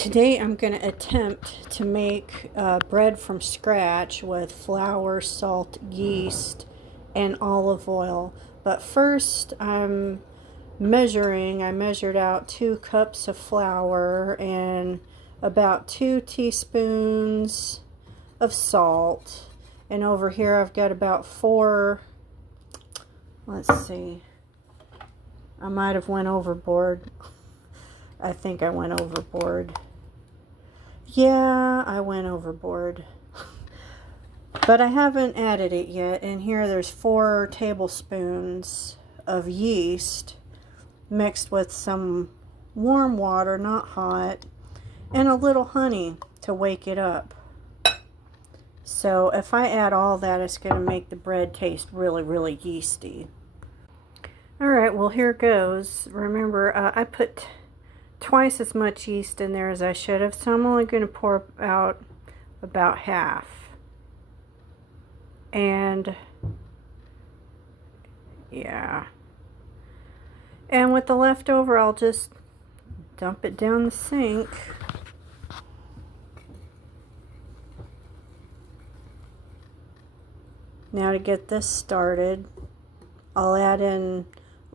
Today I'm going to attempt to make bread from scratch with flour, salt, yeast, and olive oil. But first I'm measuring. I measured out 2 cups of flour and about 2 teaspoons of salt. And over here I've got about 4, let's see, I might have went overboard. I think I went overboard. Yeah, I went overboard. But I haven't added it yet. And here there's 4 tablespoons of yeast mixed with some warm water, not hot, and a little honey to wake it up. So if I add all that, it's going to make the bread taste really, really yeasty. Alright, well here goes. Remember, I put twice as much yeast in there as I should have, so I'm only going to pour out about half. And yeah, and with the leftover I'll just dump it down the sink. Now to get this started, I'll add in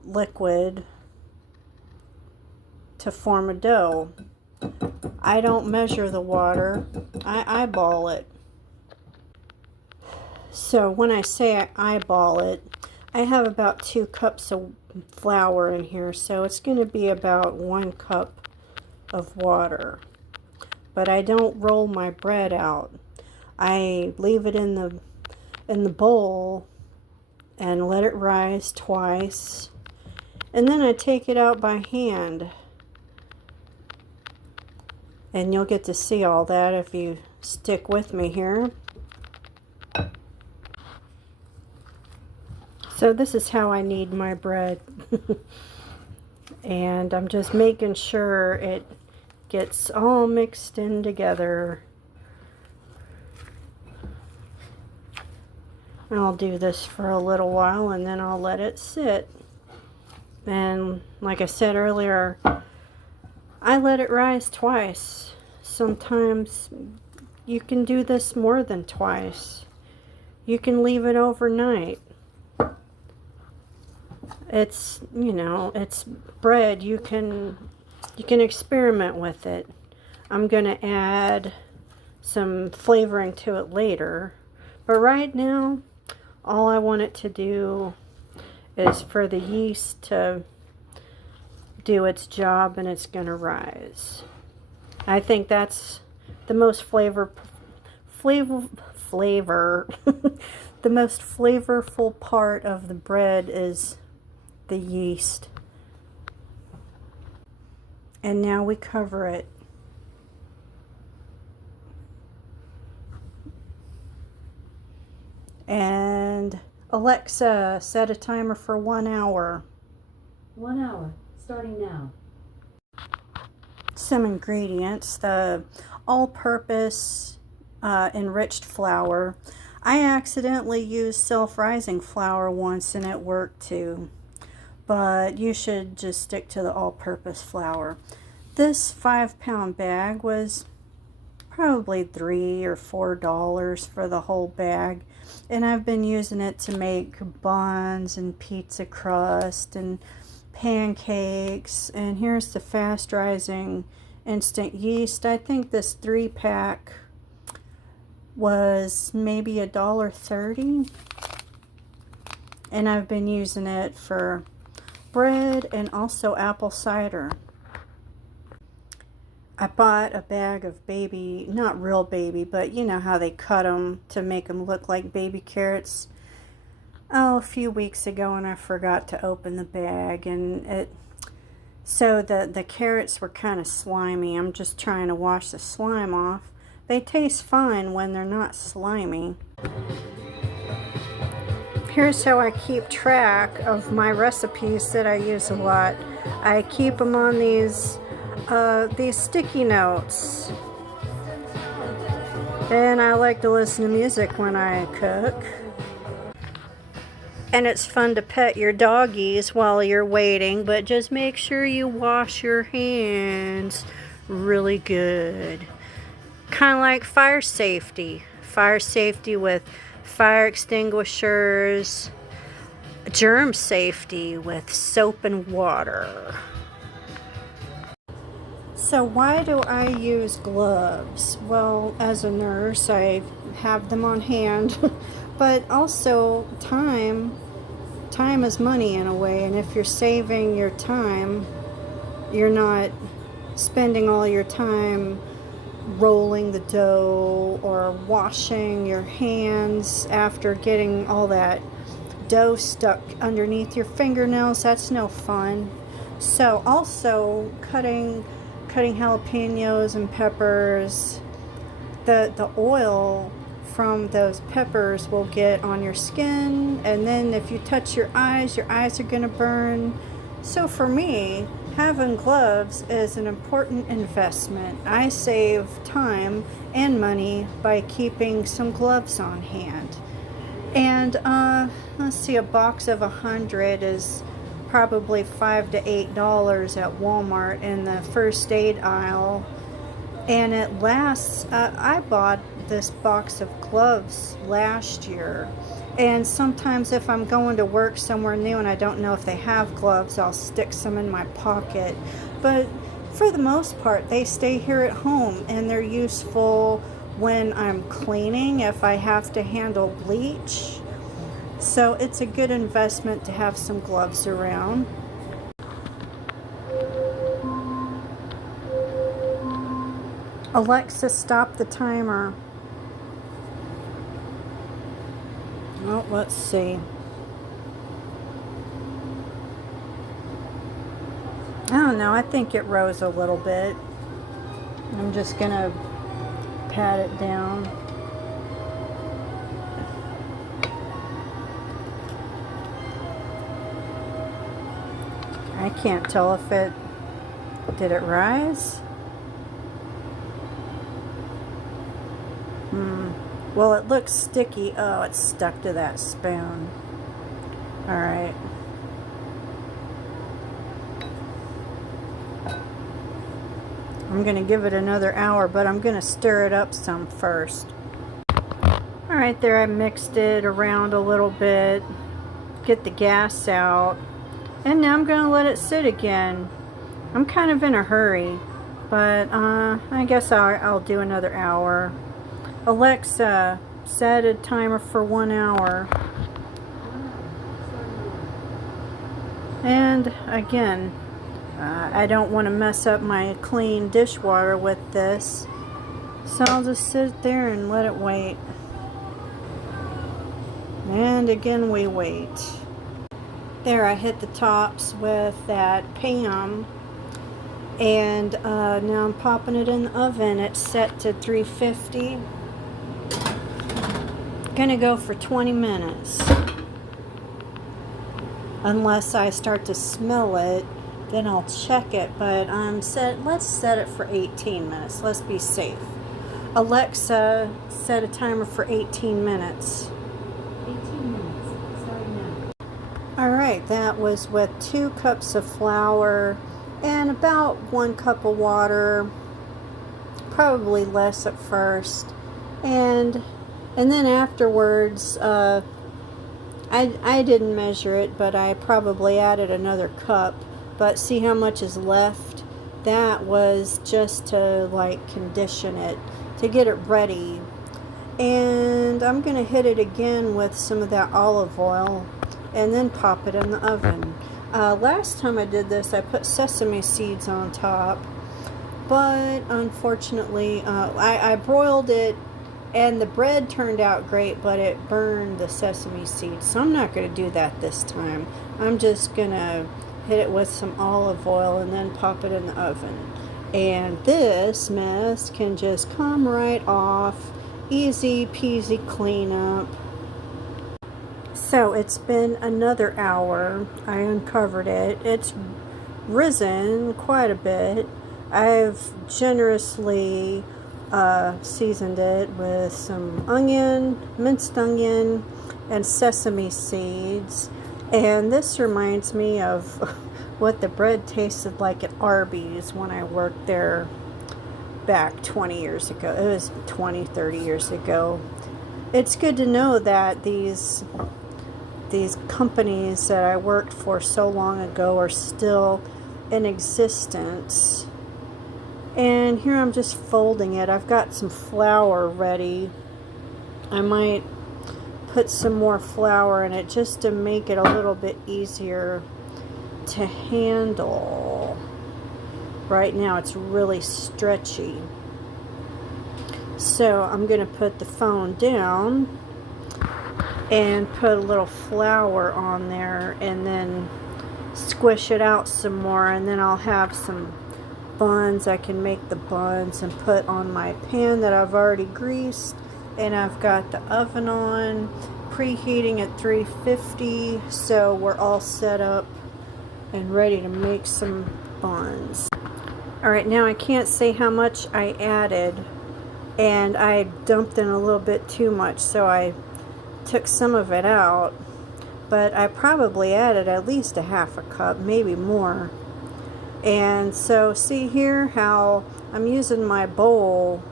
liquid to form a dough. I don't measure the water, I eyeball it. So when I say I eyeball it, I have about 2 cups of flour in here, so it's going to be about 1 cup of water. But I don't roll my bread out. I leave it in the bowl and let it rise twice, and then I take it out by hand. And you'll get to see all that if you stick with me here. So this is how I knead my bread. And I'm just making sure it gets all mixed in together. And I'll do this for a little while and then I'll let it sit. And like I said earlier, I let it rise twice. Sometimes you can do this more than twice. You can leave it overnight. It's, you know, it's bread. You can experiment with it. I'm going to add some flavoring to it later. But right now, all I want it to do is for the yeast to do its job, and it's going to rise. I think that's the most flavor the most flavorful part of the bread is the yeast. And now we cover it. And Alexa, set a timer for 1 hour. 1 hour, starting now. Some ingredients: the all-purpose enriched flour. I accidentally used self-rising flour once and it worked too, but you should just stick to the all-purpose flour. This 5-pound bag was probably $3 or $4 for the whole bag, and I've been using it to make buns and pizza crust and pancakes. And here's the fast rising instant yeast. I think this 3-pack was maybe $1.30, and I've been using it for bread and also apple cider. I bought a bag of baby, not real baby, but you know how they cut them to make them look like baby carrots. Oh, a few weeks ago, and I forgot to open the bag, and so the carrots were kind of slimy. I'm just trying to wash the slime off. They taste fine when they're not slimy. Here's how I keep track of my recipes that I use a lot. I keep them on these sticky notes. And I like to listen to music when I cook. And it's fun to pet your doggies while you're waiting, but just make sure you wash your hands really good. Kind of like fire safety. Fire safety with fire extinguishers. Germ safety with soap and water. So why do I use gloves? Well, as a nurse, I have them on hand, but also time is money in a way, and if you're saving your time, you're not spending all your time rolling the dough or washing your hands after getting all that dough stuck underneath your fingernails. That's no fun. So also cutting jalapenos and peppers, the oil from those peppers will get on your skin, and then if you touch your eyes are going to burn. So for me, having gloves is an important investment. I save time and money by keeping some gloves on hand. And let's see, a box of 100 is probably $5 to $8 at Walmart in the first aid aisle, and it lasts. I bought this box of gloves last year, and sometimes if I'm going to work somewhere new and I don't know if they have gloves, I'll stick some in my pocket, but for the most part they stay here at home, and they're useful when I'm cleaning, if I have to handle bleach. So it's a good investment to have some gloves around. Alexa, stop the timer. Oh, let's see. I don't know, I think it rose a little bit. I'm just gonna pat it down. I can't tell if did it rise? Well, it looks sticky. Oh, it's stuck to that spoon. All right. I'm going to give it another hour, but I'm going to stir it up some first. All right, there, I mixed it around a little bit, get the gas out, and now I'm going to let it sit again. I'm kind of in a hurry, but I guess I'll do another hour. Alexa, set a timer for 1 hour. And again, I don't want to mess up my clean dishwater with this, so I'll just sit there and let it wait. And again we wait. There, I hit the tops with that Pam, and now I'm popping it in the oven. It's set to 350. Gonna go for 20 minutes. Unless I start to smell it, then I'll check it, but let's set it for 18 minutes. Let's be safe. Alexa, set a timer for 18 minutes. 18 minutes, starting now. Alright, that was with 2 cups of flour and about 1 cup of water, probably less at first, and then afterwards, I didn't measure it, but I probably added another cup. But see how much is left? That was just to like condition it, to get it ready. And I'm going to hit it again with some of that olive oil and then pop it in the oven. Last time I did this, I put sesame seeds on top, but unfortunately I broiled it, and the bread turned out great, but it burned the sesame seeds. So I'm not going to do that this time. I'm just going to hit it with some olive oil and then pop it in the oven. And this mess can just come right off. Easy peasy cleanup. So it's been another hour. I uncovered it. It's risen quite a bit. I've generously seasoned it with some onion, minced onion, and sesame seeds. And this reminds me of what the bread tasted like at Arby's when I worked there back 20 years ago. It was 20, 30 years ago. It's good to know that these companies that I worked for so long ago are still in existence. And here I'm just folding it. I've got some flour ready. I might put some more flour in it just to make it a little bit easier to handle. Right now it's really stretchy. So I'm going to put the phone down and put a little flour on there and then squish it out some more, and then I'll have some buns. I can make the buns and put on my pan that I've already greased, and I've got the oven on, preheating at 350, so we're all set up and ready to make some buns. Alright, now I can't say how much I added, and I dumped in a little bit too much, so I took some of it out, but I probably added at least a half a cup, maybe more. And so see here how I'm using my bowl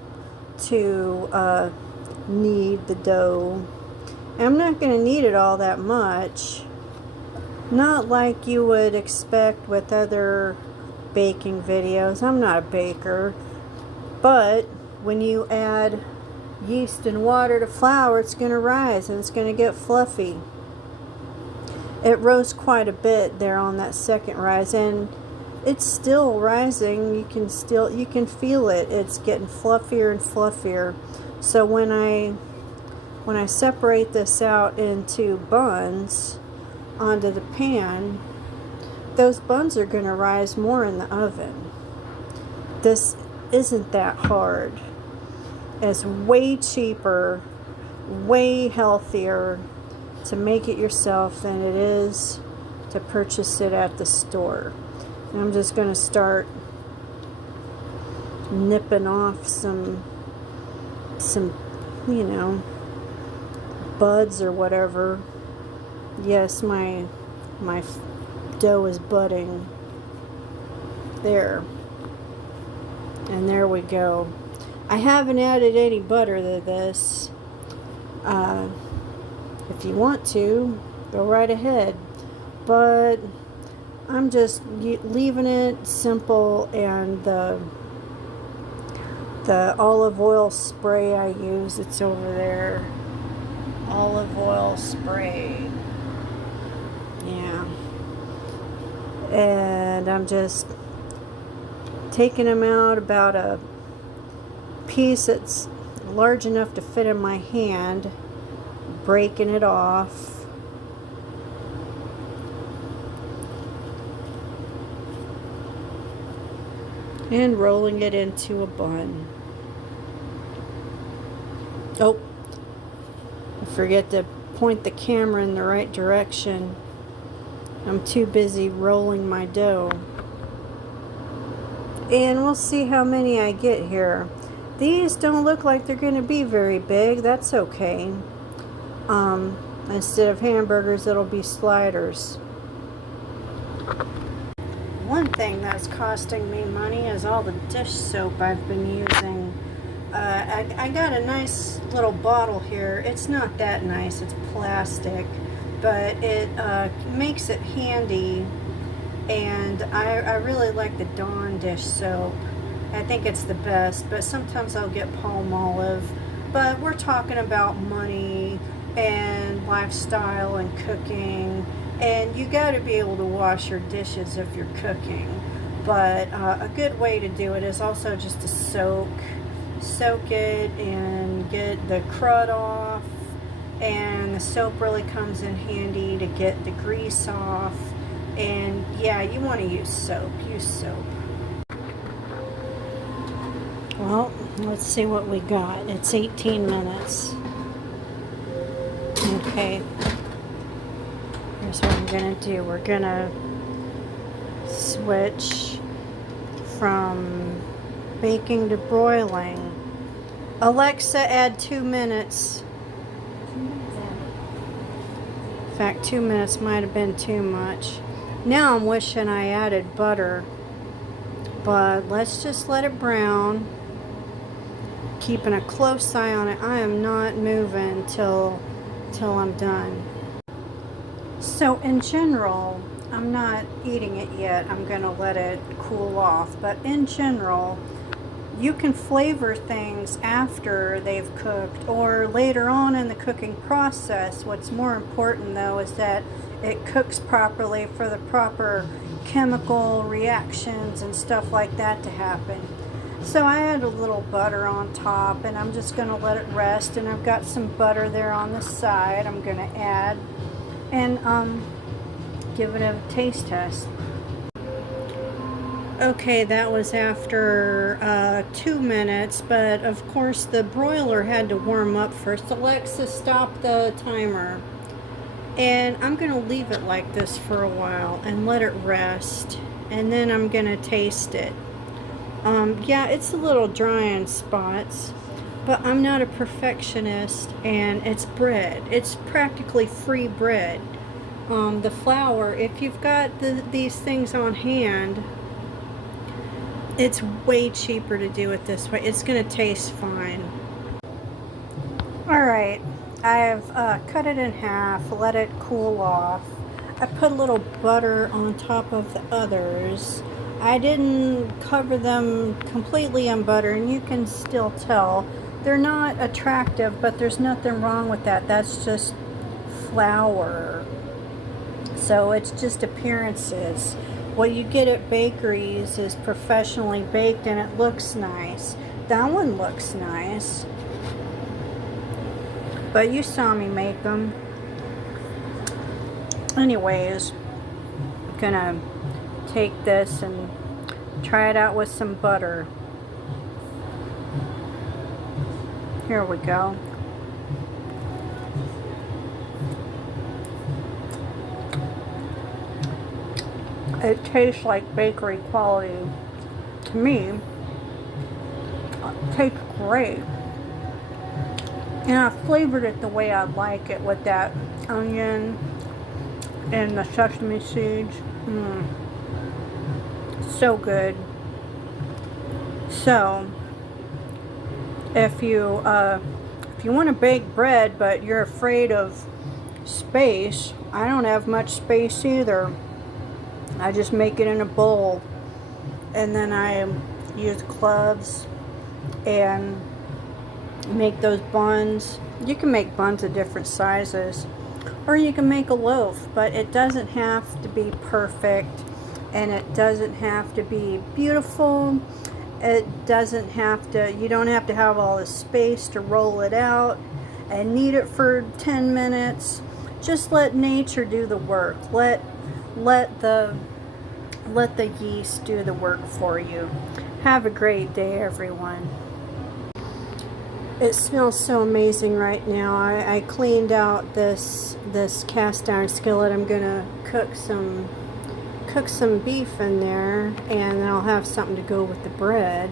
to knead the dough. And I'm not going to knead it all that much, not like you would expect with other baking videos. I'm not a baker, but when you add yeast and water to flour, it's going to rise and it's going to get fluffy. It rose quite a bit there on that second rise, and it's still rising. You can feel it. It's getting fluffier and fluffier. So when I separate this out into buns onto the pan, those buns are going to rise more in the oven. This isn't that hard. It's way cheaper, way healthier to make it yourself than it is to purchase it at the store. And I'm just going to start nipping off some buds or whatever. Yes, my dough is budding. There. And there we go. I haven't added any butter to this. If you want to, go right ahead. But I'm just leaving it simple, and the olive oil spray I use, it's over there. Olive oil spray. Yeah. And I'm just taking them out about a piece that's large enough to fit in my hand, breaking it off, and rolling it into a bun. Oh, I forget to point the camera in the right direction. I'm too busy rolling my dough. And we'll see how many I get here. These don't look like they're going to be very big. That's okay. Instead of hamburgers, it'll be sliders. One thing that's costing me money is all the dish soap I've been using. I got a nice little bottle here. It's not that nice. It's plastic, but it makes it handy. And I really like the Dawn dish soap. I think it's the best, but sometimes I'll get Palmolive. But we're talking about money and lifestyle and cooking, and you got to be able to wash your dishes if you're cooking. But a good way to do it is also just to soak it and get the crud off, and the soap really comes in handy to get the grease off. And yeah, you want to use soap. Use soap. Well, let's see what we got. It's 18 minutes. Okay. Here's what I'm going to do. We're going to switch from baking to broiling. Alexa, add 2 minutes. In fact, 2 minutes might have been too much. Now I'm wishing I added butter. But let's just let it brown. keeping a close eye on it. I am not moving till I'm done. So in general, I'm not eating it yet. I'm going to let it cool off. But in general, you can flavor things after they've cooked or later on in the cooking process. What's more important though is that it cooks properly for the proper chemical reactions and stuff like that to happen. So I add a little butter on top and I'm just going to let it rest, and I've got some butter there on the side I'm going to add and give it a taste test. Okay, that was after 2 minutes, but of course the broiler had to warm up first. Alexa, stop the timer. And I'm going to leave it like this for a while and let it rest, and then I'm going to taste it. Yeah, it's a little dry in spots, but I'm not a perfectionist, and it's bread. It's practically free bread. The flour, if you've got these things on hand, it's way cheaper to do it this way. It's going to taste fine. Alright, I've cut it in half, let it cool off. I put a little butter on top of the others. I didn't cover them completely in butter, and you can still tell they're not attractive, but there's nothing wrong with that. That's just flour. So it's just appearances. What you get at bakeries is professionally baked and it looks nice. That one looks nice. But you saw me make them. Anyways, I'm gonna take this and try it out with some butter. Here we go. It tastes like bakery quality to me. It tastes great. And I flavored it the way I like it with that onion and the sesame seeds. So good. So, if you want to bake bread but you're afraid of space, I don't have much space either. I just make it in a bowl, and then I use gloves and make those buns. You can make buns of different sizes, or you can make a loaf, but it doesn't have to be perfect, and it doesn't have to be beautiful. It doesn't have to, you don't have to have all this space to roll it out and knead it for 10 minutes. Just let nature do the work. Let the yeast do the work for you. Have a great day, everyone. It smells so amazing right now. I cleaned out this cast iron skillet. I'm gonna cook some beef in there, and then I'll have something to go with the bread.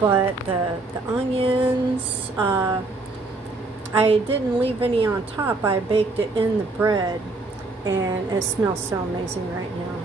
But the onions, I didn't leave any on top. I baked it in the bread, and it smells so amazing right now.